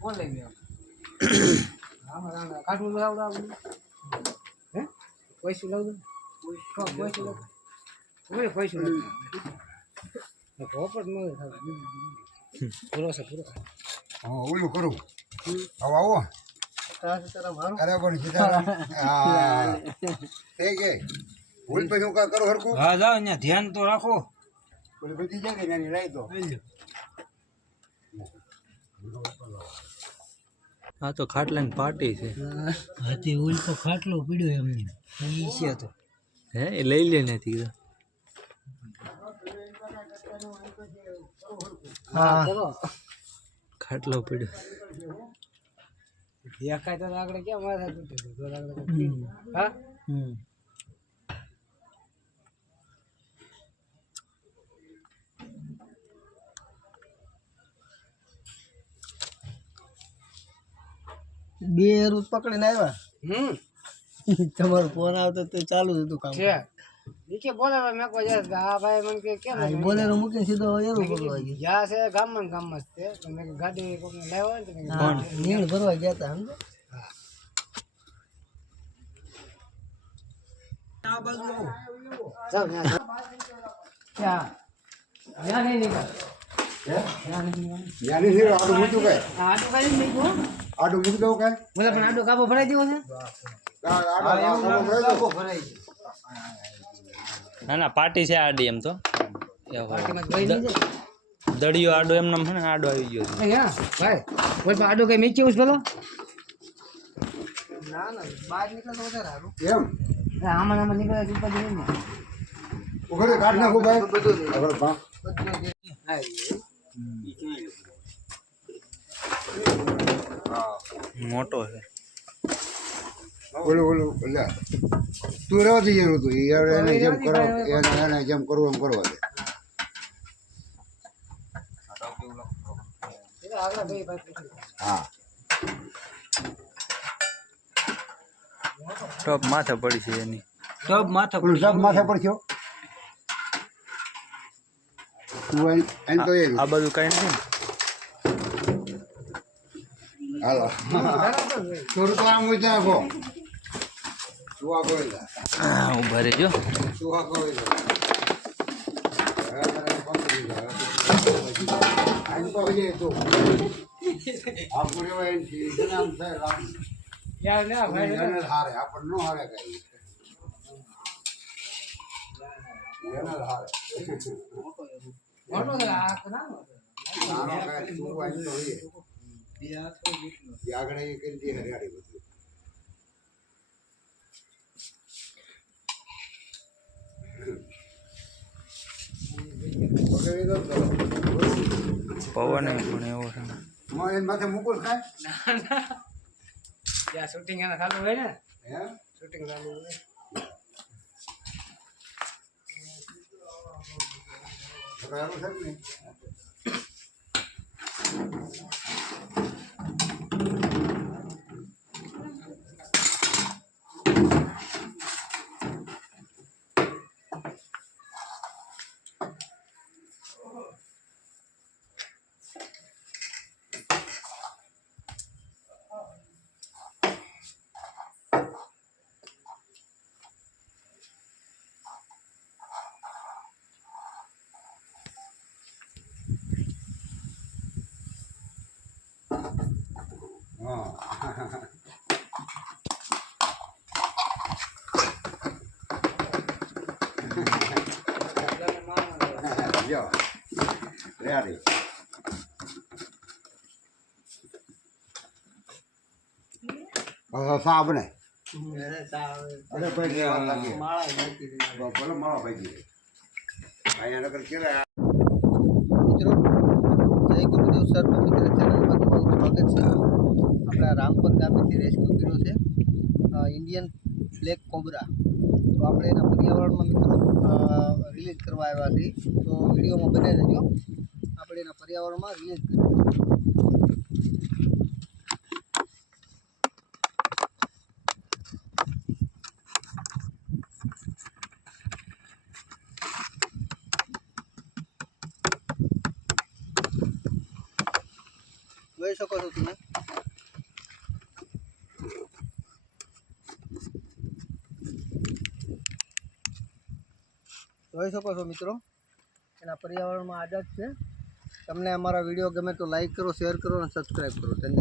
કોણ લઈ ગયો કાઠું લાવડા હે પૈસું લાવજો પૈસું લાવ પૈસું પોપટ ન પૂરો છે પૂરો હા ઓલું કરું આવો આવો અરે પણ સીધા હા થઈ ગઈ ભૂલ પછી હું કરું હરકું હા જાઓ અહીંયા ધ્યાન તો રાખો ઓલી બધી જગ્યાએ નાની લાવી દો હા તો ખાટલાની પાર્ટી છે હાથી ઉલ તો ખાટલો પીડ્યો એમને ઈ છે તો હે એ લઈ લે નથી કીધું હા ચલો ખાટલો પીડ્યો દેખાય તો આગળ કેમ માથા તૂટે તો આગળ હા બે રૂપ પકડીને આવ્યા તમારો ફોન આવતો તો ચાલુ હતું કામ છે નીચે બોલેરો મેકો જાય કે હા ભાઈ મને કે કેમ બોલેરો મૂકીને સીધો એનું ભરવા ગયો જ્યાં છે ગામમાં જ છે તો મેં કીધું ગાડી કોઈને લાવ્યો હોય ને તો મેં હા નીણ ભરવા ગયા હતા સમજો જાઓ ત્યાં ત્યાં નહીં નીકળ ત્યાં નહીં યાની છે આડું મૂક્યું કાંઈ આડું કાઢી નહીં ગયો આડું મૂકી દઉં કાંઈ મને પણ આડું કાપો ભરાઈ દેવો છે ના ના પાર્ટી છે આડી એમ તો પાર્ટીમાં ગઈ નહીં જાય દડિયો આડો એમ નામ છે ને આડો આવી ગયો છે અહીંયા ભાઈ કોઈ પણ આડું કઈ મીચી ઉસ પેલો ના ના બહાર નીકળે તો વધારે સારું એમ આમાં નીકળે ઉપર નહીં ને ઉઘડે કાઢ નાખું ભાઈ હવે પા મોટો છે ઓલું ઓલું લે તું રહેવા દઈ જવાનું હતું એને જેમ કરો એને જેમ કરવું એમ કરવા દે આગળ ભાઈ ભાઈ હા ટોપ માથે પડી છે એની ટબ માથા ઓલું સબ માથા પર થયો તું એન તો એ આ બધું કઈ નથી હાલો થોડું તો આમ હોય નાખો તું આ કોઈ ઉભા રહેજો તું આ કોઈ યાર ના ભાઈ હારે આપણ નો હારે કઈ હારે મોટો છે આ તો ના નાનો કઈ તું વાંચ તો આગળ એ કરી દે હરિયાળી બધું પવન પણ એવો છે એને માથે મૂકો ખાય યા શૂટિંગ એના ચાલુ હોય ને હે શૂટિંગ ચાલુ હોય બરાબર છે ને જો રેડી સાબ ને અરે ભાઈ ભલે માળો ભાઈ અહીંયા નગર કેરા મિત્રો જય ગુરુદેવ સર મિત્ર ચેનલમાં તમારું સ્વાગત છે આપણા રામપર ગામેથી રેસ્ક્યુ કર્યો છે ઇન્ડિયન બ્લેક કોબરા તો આપણે એના પર્યાવરણમાં મિત્રો રિલીઝ કરવા આવ્યા છીએ તો વિડીયોમાં બને રહેજો આપણે એના પર્યાવરણમાં રિલીઝ કરીએ જોઈ શકો છો તમે. જોઈ શકો છો મિત્રો, એના પર્યાવરણમાં આદત છે. તમને અમારા વિડીયો ગમે તો લાઈક કરો, શેર કરો અને સબસ્ક્રાઈબ કરો. ધન્યવાદ.